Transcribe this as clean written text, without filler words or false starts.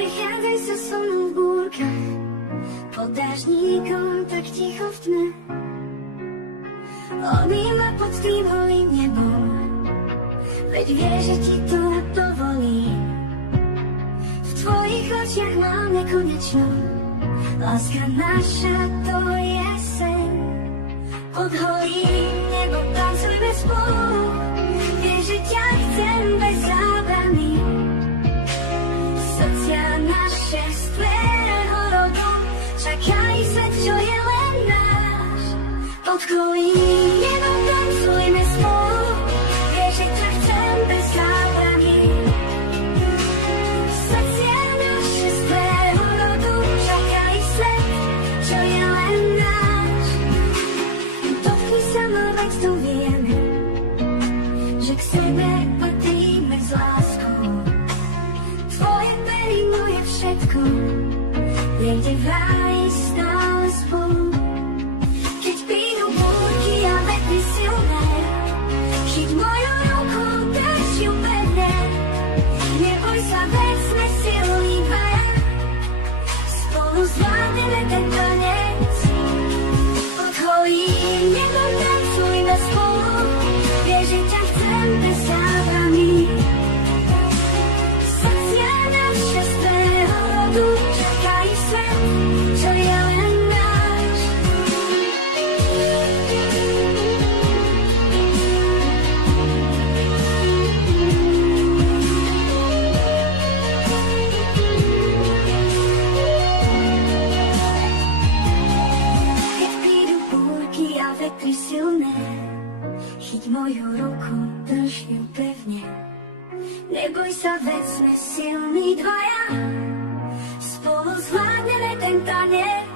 Prechádzaj sa so mnou v búrkach, pod dáždníkom tak ticho v tme. Obím ma pod tým holým nebom, veď vie, že ti to dovolí. V tvojich očiach mám nekonečno, láska naša to je sen. Pod holým nebom tancujme spolu, vieš, že ťa chcem bez zábrany. Srdcia naše z tvého rodu čakajú svet, čo je len náš. Pod holým nebom tancujme spolu, vieš, že ťa chcem bez zábrany. Srdcia naše z tvého rodu čakajú svet, čo je len náš. Dotkni sa ma, veď to vieme, že k sebe patríme s láskou. Tvoje pery, moje všetko, niekde v ráji stále spolu. Keď prídu búrky a vetry silné, chyť moju ruku, drž ju pevne. Neboj sa, veď sme silní dvaja, spolu zvládneme ten tanec. Pod holým nebom tancujme spolu, vieš, že ťa chcem bez zábrany. Srdcia naše z tvého rodu čakajú svet, čo je len náš. Keď prídu búrky a vetry silné, chyť moju ruku, drž ju pevne. Neboj sa, veď sme silní dvaja, spolu zvládneme ten tanec.